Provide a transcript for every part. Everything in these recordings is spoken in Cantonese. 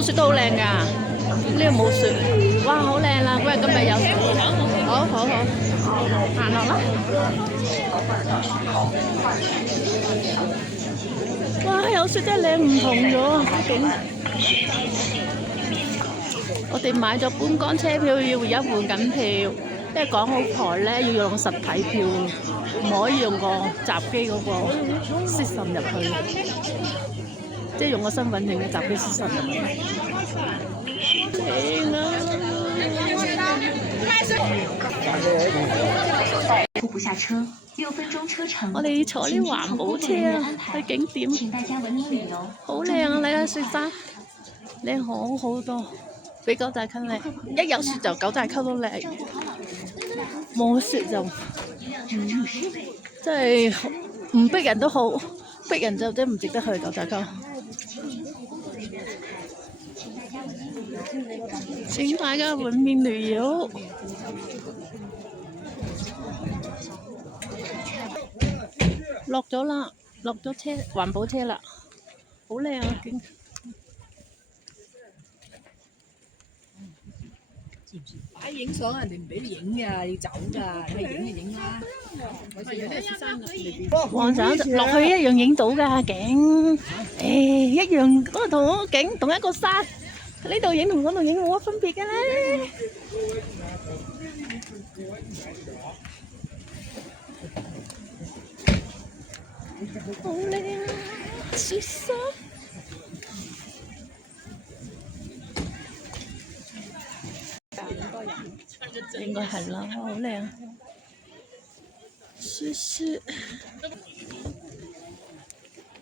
有雪都好靚㗎，呢度冇雪，哇好靚啦！今日有雪，好好好，行落啦。哇有雪真係靚唔同咗，景。我哋買咗觀光車票，要而家換緊票，因為港澳台咧要用實體票，唔可以用個閘機嗰個 system 入去，即係用個身份證嘅閘機 system 入去。正啊！不下車，6分鐘車程。我哋要坐呢環保車啊，去景點。請大家文明旅遊。好靚啊！睇下雪山，靚好多。比九寨溝靚，一有雪就九寨溝都靚，冇雪就真係唔逼人都好，逼人就真唔值得去九寨溝。請大家文明旅遊。落咗啦，落咗車環保車啦，好靚啊景。擺影相人哋唔俾影㗎，要走㗎，你影就影啦。黃省落去一樣影到㗎景，一樣嗰個同嗰個景同一個山，呢度影同嗰度影冇乜分別㗎咧。好靚啊！雪山。應該係啦，好靚。雪雪，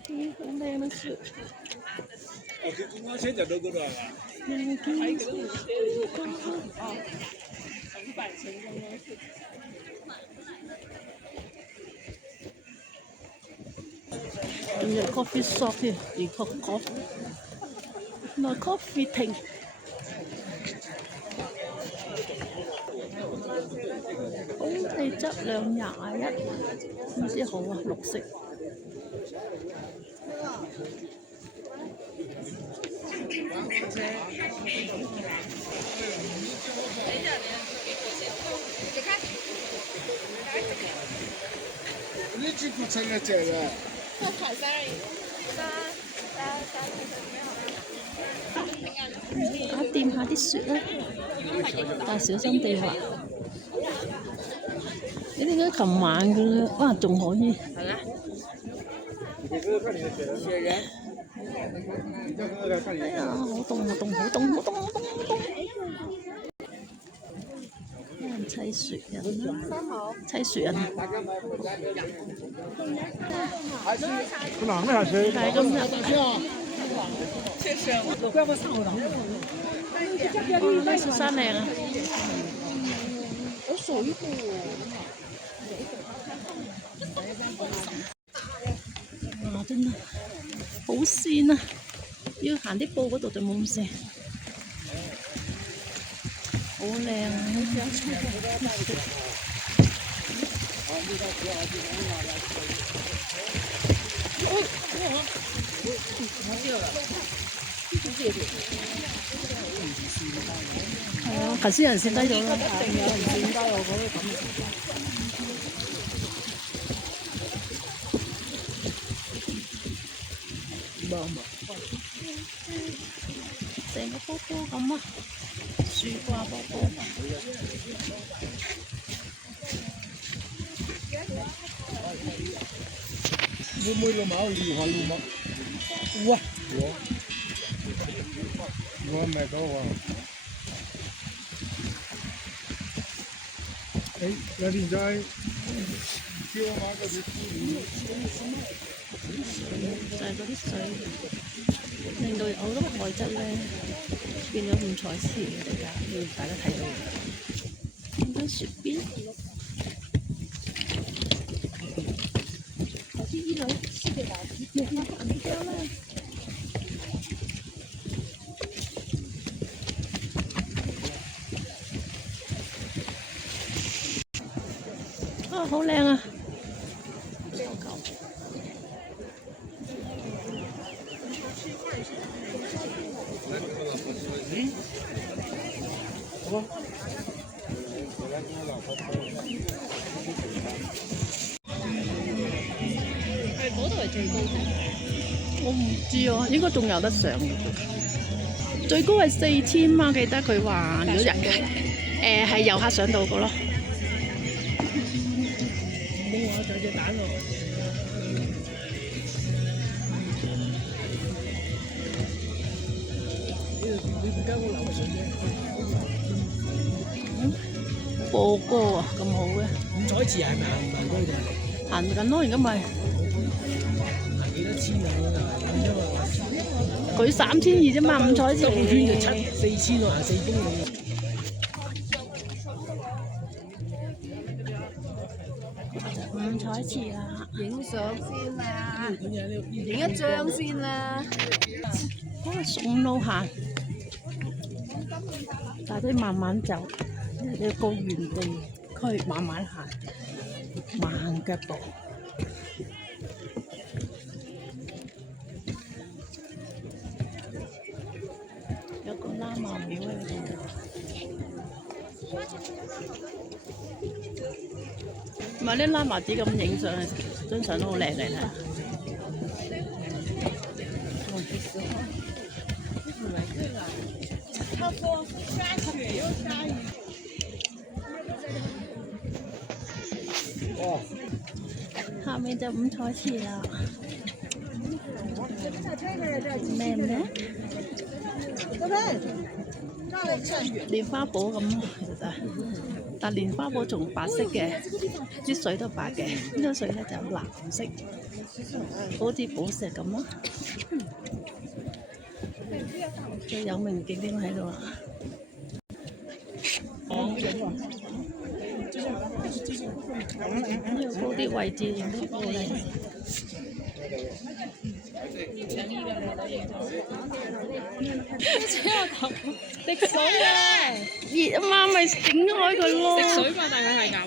好靚啊雪。觀光車就到嗰度係嘛？仲有 coffee shop 添，而個 coffee 亭。空氣質量21，唔知好啊，綠色。你几股成了这个？掂下啲雪啦，但小心地滑。你點解琴晚嘅咧？哇，仲可以。哎呀，好凍！有人砌雪人啦，砌雪人。係咁樣。哇！雪山靚啊！有水喎。哇！真係好跣啊！要行啲步嗰度就冇咁跣，好靚啊！係啊，頭先有人跣低咗啦，有人跣低我嗰啲咁。成個波波咁啊，樹瓜波波。Muy lo mau liu halu ma. Wah. Gua me do wa. Là đi chơi. Chưa mà có đi. 就係嗰啲水，令到好多鈣質咧變咗唔彩絲嘅，要大家睇到。見到雪邊，頭先呢兩絲嘅牙齒冇銀膠啦。啊，好靚啊！嗰度係最高啫。我唔知啊，應該仲有得上嘅。最高係4000嘛，記得佢話如果人係遊客上到嘅咯。冇啊，就隻蛋喎。你而家個樓上嘅播歌啊，咁好嘅，五彩池係咪行過去定行緊咯，而家咪行幾多千啊？咁啫嘛，佢3200啫嘛，五彩池。兜個圈就4000喎，行4公里。五彩池啦，影相先啦，影一張先啦。順路行，但係都要慢慢走，你要過原地區慢慢行，慢腳步。有個喇嘛廟喺度。唔係啲喇嘛子咁影相，張相都好靚嚟睇。下面就五彩池啦。咩咩？蓮花寶咁咯，其實但蓮花寶仲白色嘅，啲水都白嘅，呢個水咧就藍色，好似寶石咁咯。最有名景點喺度啊！要高啲位置影都好靚。滴水啊！熱啊嘛，咪整開佢咯。滴水嘛，但係係咁。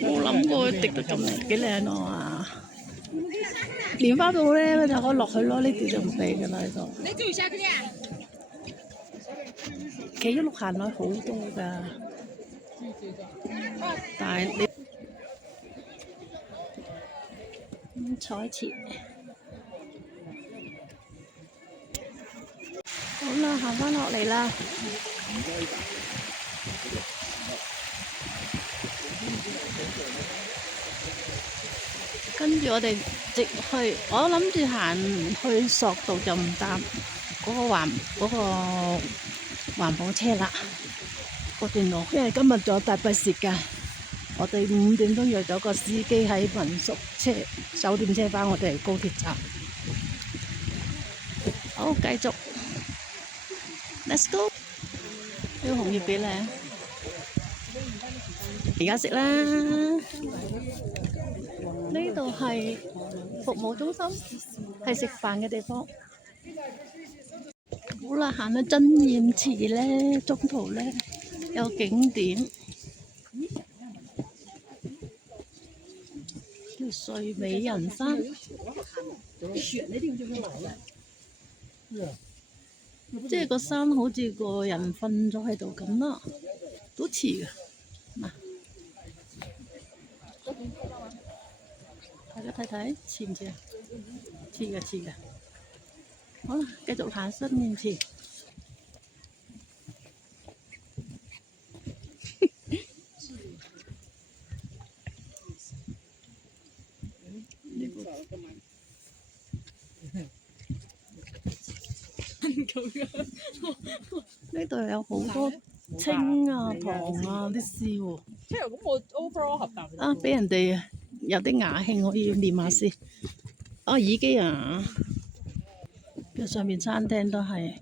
冇諗過滴到咁靚，幾靚啊！蓮花寶咧，佢就可以落去咯，呢條就唔俾㗎啦，呢度。你做下嗰啲啊？企一路行落去好多㗎，但係你彩池。好啦，行翻落嚟啦。跟住我哋直去，我諗住行去索道就唔搭嗰個環保車啦。嗰段路，因為今日仲有大閉蝕㗎。我哋5點鐘約咗個司機喺民宿酒店車翻我哋高鐵站。好，繼續 ，Let's go。呢個紅葉幾靚，而家食啦。呢度係服務中心，係食飯嘅地方。好啦，行到真驗池咧，中途咧有景點，叫睡美人山。即係個山好似個人瞓咗喺度咁啦，都似㗎。嗱，大家睇睇似唔似啊？似嘅，似嘅。好啦，繼續行新驗池。呢度有好多青啊、糖啊啲絲喎。即係咁，我 overall 合搭。啊！俾人哋有啲雅興，我要練下先。哦，耳機啊！佢上面餐廳都係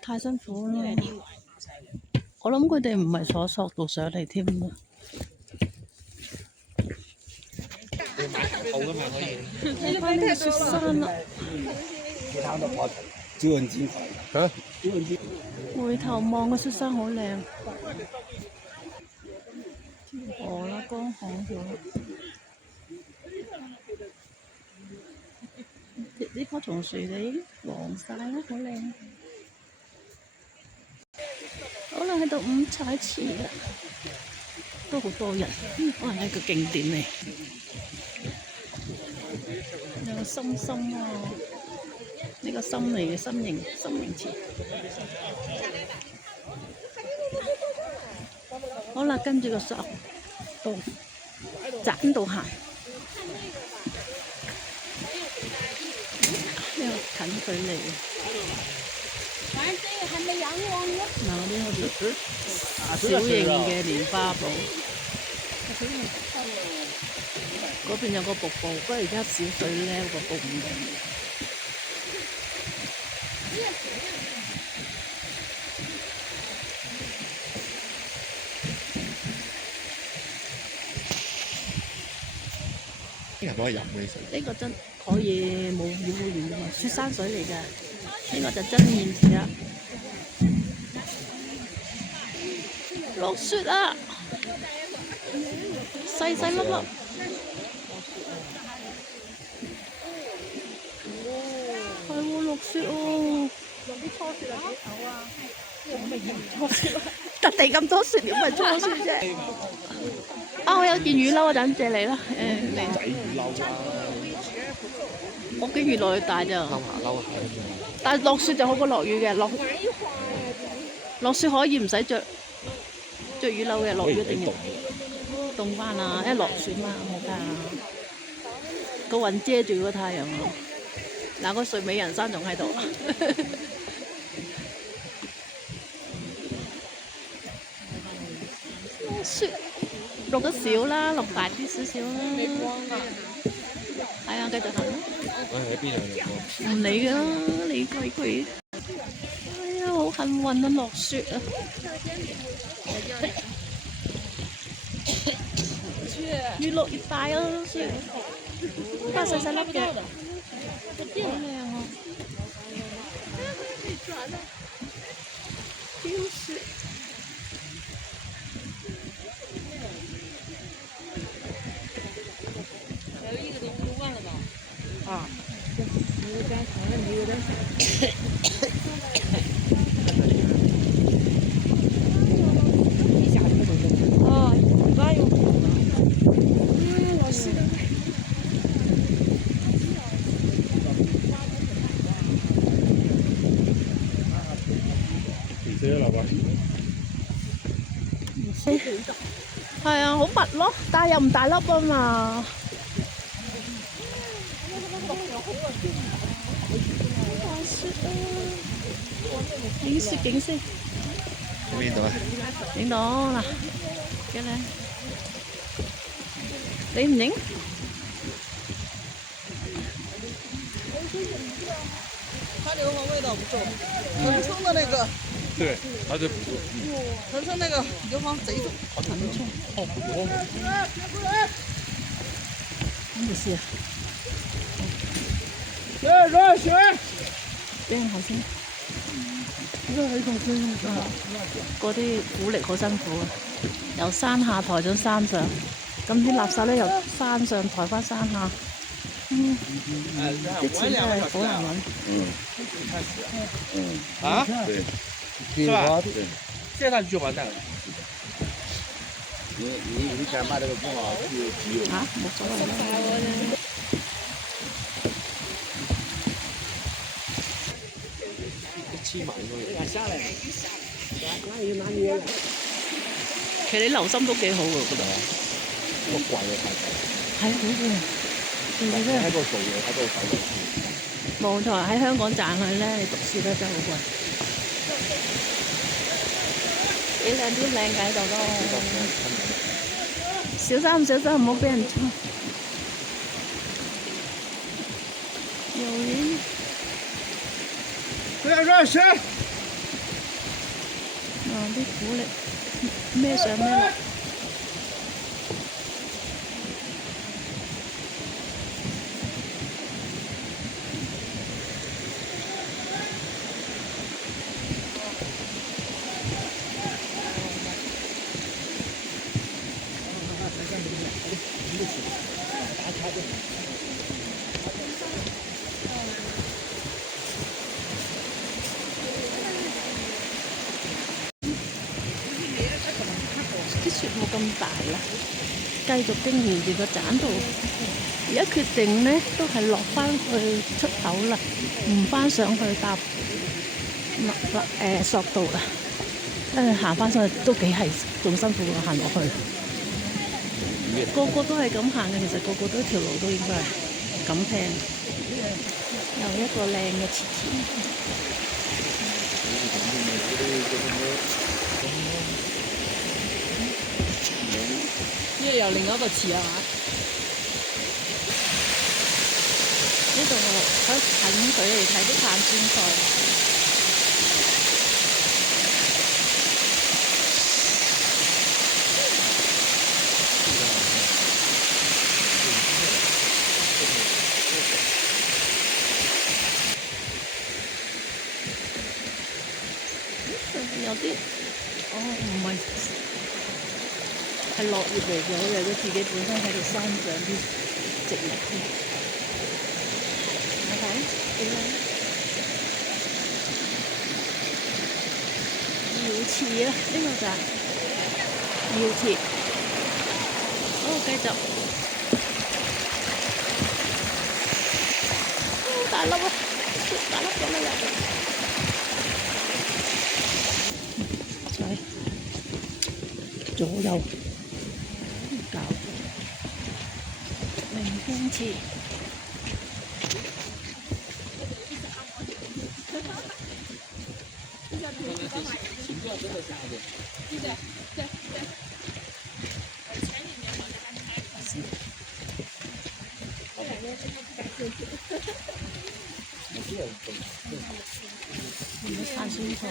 太辛苦啦。我諗佢哋唔係坐索道上嚟添啦。你快啲雪山啦！回頭望個雪山好靚。哦啦，乾旱咗。呢棵松樹就已經黃晒啦，好靚。好啦，喺度五彩池啦，都好多人，可能係一個景點嚟。有個心心喎，呢個心嚟嘅心形池。好啦，跟住個索道棧道行，呢個近距離嘅。嗱，嗰啲好似小型嘅蓮花堡，嗰邊有個瀑布，不過而家少水咧，個瀑布唔靚。啲人都可以飲嘅，其實。呢個真可以冇染污染㗎嘛，雪山水嚟㗎。呢個就真現池啦。落雪啦，細細粒粒。係喎，落雪喎。用啲初雪嚟幾厚啊？我未見初雪，特地咁多雪，點係初雪啫？啊！我有件雨褸啊，等借你啦。嚟。仔雨褸啦，我件雨褸大咋。褸下褸下咁樣。但係落雪就好過落雨嘅，落雪可以唔使着雨褸嘅，落雨一定要凍翻啊！一落雪嘛，冇㗎。個雲遮住個太陽啊！嗱，個睡美人山仲喺度。落雪落得少啦，落大啲少少啦。係啊，繼續行啦。喺邊啊？唔理㗎啦，理佢。哎呀，好幸運啊，落雪啊！越落越大啊，雪，不過細細粒嘅，好靚啊！飄雪。啊，你刚才你有点哦，哪有？老师。幾多樓啊？唔識。係啊，好密咯，但係又唔大粒啊嘛。影雪景先。邊度啊？影到嗱，幾靚。你唔影？它硫磺味道不重，腾冲的那个，對，它就不錯。腾冲那个硫磺贼重。咩事啊？熱水！俾人頭先。嗰啲苦力好辛苦啊！由山下抬上山上，咁啲垃圾咧由山上抬翻山下，啲錢真係好難揾。啊？對，是吧？對，接上去就完蛋了。你想把這個更好去嚇，冇所謂啦。黐埋佢。其實你留心都幾好喎，嗰度。不貴啊，係好嘅，其實真係喺度做嘢，喺度使錢。冇錯，喺香港賺佢咧，你讀書咧真係好貴。幾靚啲靚嘅喺度咯。小心小心，唔好俾人衝。有人。不要熱水！啲苦力咩上咩落。啦，繼續經營住個棧道。而家決定咧都係落翻去出口啦，唔翻上去搭索道啦。行翻上去都幾係仲辛苦過行落去。個個都係咁行嘅，其實個個都條路都應該係咁平。又一個靚嘅池田。呢個又另外一個池係嘛？呢度可以近距離睇啲碳酸菜。有啲唔係係落葉嚟嘅，我以為佢自己本身喺度生長啲植物添。你睇幾靚？瑤池啊，呢個就係瑤池。好，繼續。大粒啊！大粒咁樣入。左右搞明天池，碳酸菜。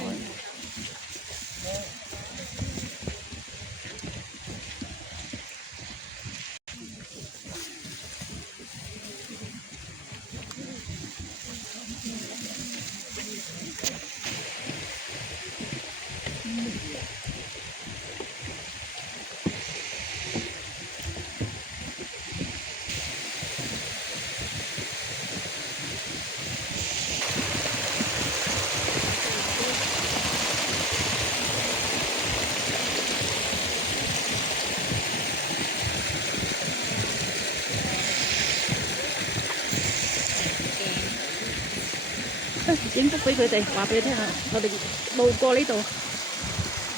影幅俾佢哋，話俾佢聽下，我哋路過呢度，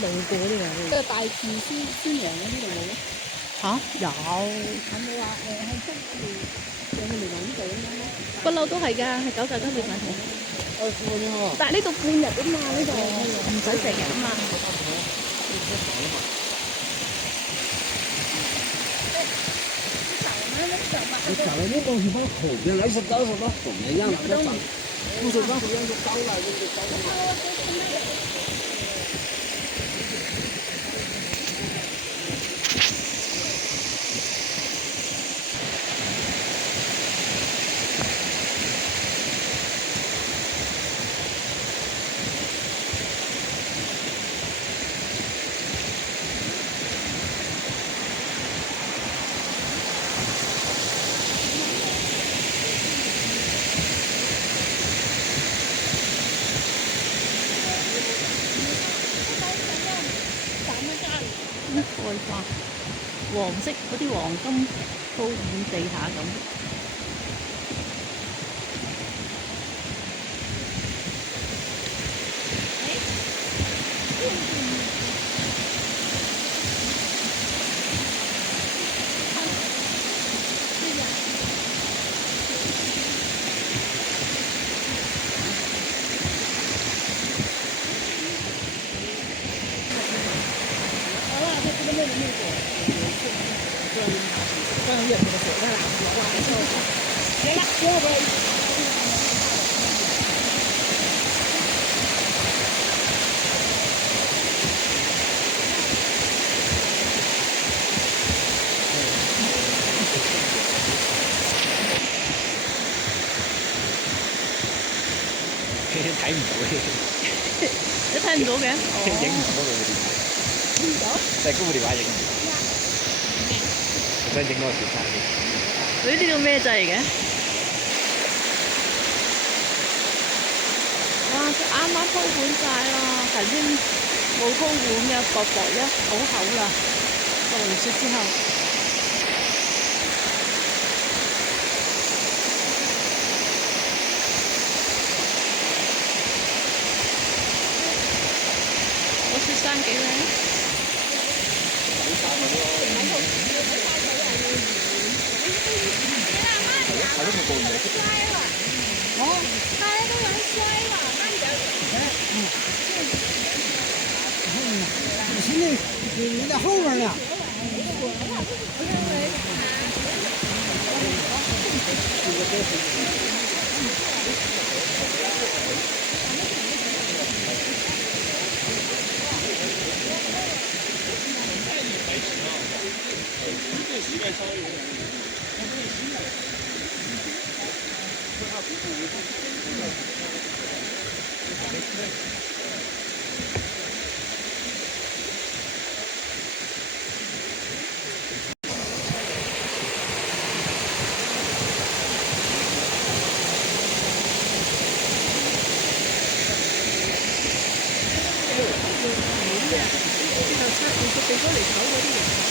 路過呢度。個大池宣揚喺呢度冇咧？嚇有，係咪話向東嗰邊有個聯絡呢度咁樣咧？不嬲都係㗎，係999聯繫圖。但係呢度半日啊嘛，呢度唔使成日啊嘛。你找的那东西往后边来是搞什么红的样子，不是往后边就高了，就高了。外化黃色嗰啲黃金鋪滿地下咁。睇唔到嘅，你睇唔到嘅？影唔到佢電話，影唔到，就係嗰部電話影唔到。我想影嗰個小卡嘅。佢呢個咩掣嚟嘅？哇！啱啱鋪滿晒啦，頭先冇鋪滿嘅，薄薄一好厚啦。落完雪之後，個雪山幾靚。现在你在后边呢。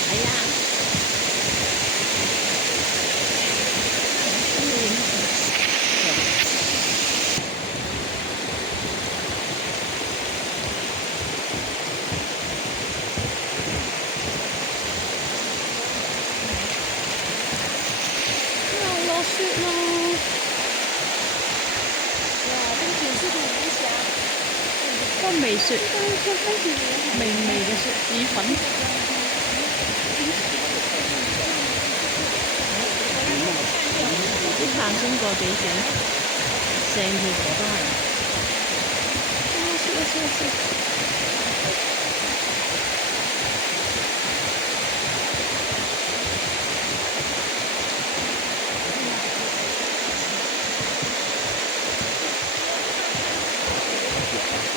係啊。又落雪啦！都未雪，微微嘅雪子粉。啲行先過幾景，成條河都係。雪啊雪啊雪！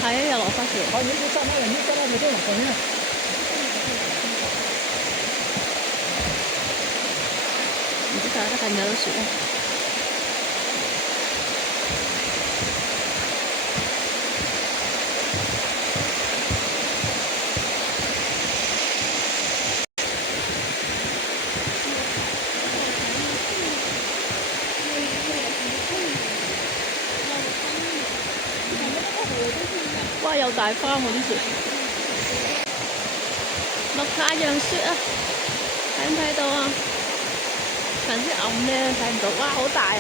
係啊，又落翻雪。好，你就站那了，你站那边对了，左边。唔知大家睇唔睇到雪咧？哇！有大花喎啲雪，落太陽雪啊！睇唔睇到啊？近啲暗咧睇唔到，哇！好大啊！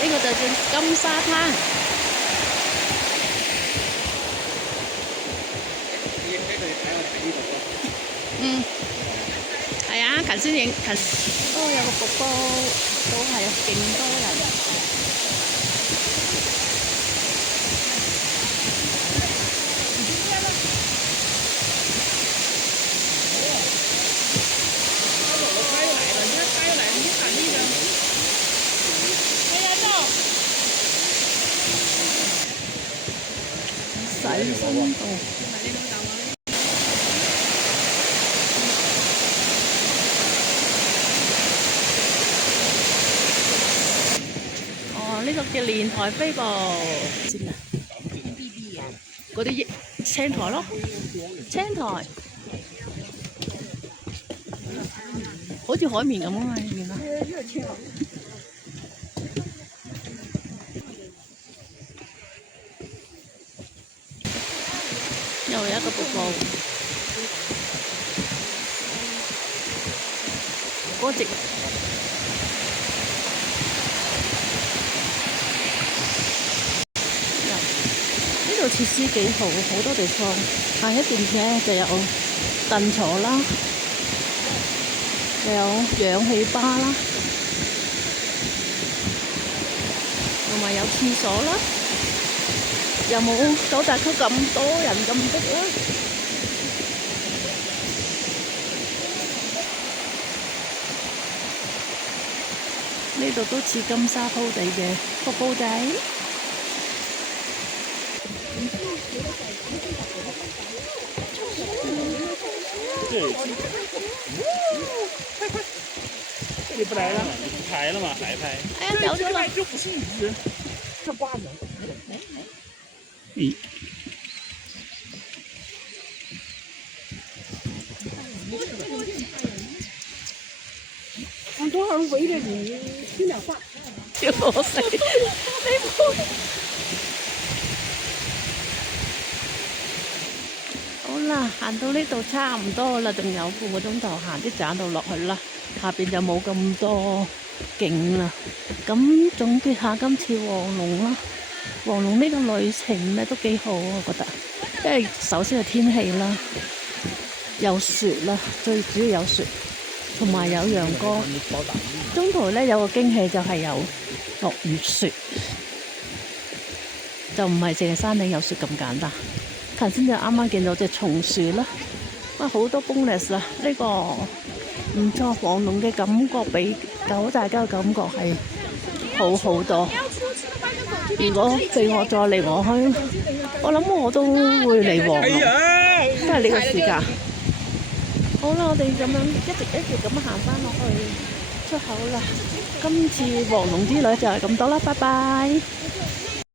呢個就叫金沙灘。嗯，係啊，頭先影頭哦，有個瀑布，都係啊，勁多人。洗身度。呢個叫蓮台飛步，知唔知啊？嗰啲青苔咯，青苔，好似海綿咁啊嘛，原來。又有一個瀑布，嗰隻。呢度設施幾好，好多地方。下一段嘅就有凳坐啦，又有氧氣巴啦，同埋有廁所啦。又冇九寨區咁多人咁逼啦。呢度都似金沙鋪地嘅瀑布仔。快快！你不来了？拍了嘛，还拍。哎呀，走咗啦！就不是鱼，这瓜子。咦？俺多少围着你听点话。笑我死！你冇。好啦，行到呢度差唔多啦，仲有半個鐘頭行啲棧道落去啦。下邊就冇咁多景啦。咁總結下今次黃龍啦，黃龍呢個旅程咧都幾好啊，我覺得。因為首先係天氣啦，有雪啦，最主要有雪，同埋有陽光。中途咧有個驚喜就係有落雨雪，就唔係淨係山頂有雪咁簡單。頭先就啱啱見到隻松樹啦，哇好多 bonus 啊！呢個唔錯，黃龍嘅感覺比九寨溝嘅感覺係好好多。如果俾我再嚟我鄉，我諗我都會嚟黃龍，都係呢個時間。好啦，我哋咁樣一直咁行翻落去出口啦。今次黃龍之旅就係咁多啦，拜拜。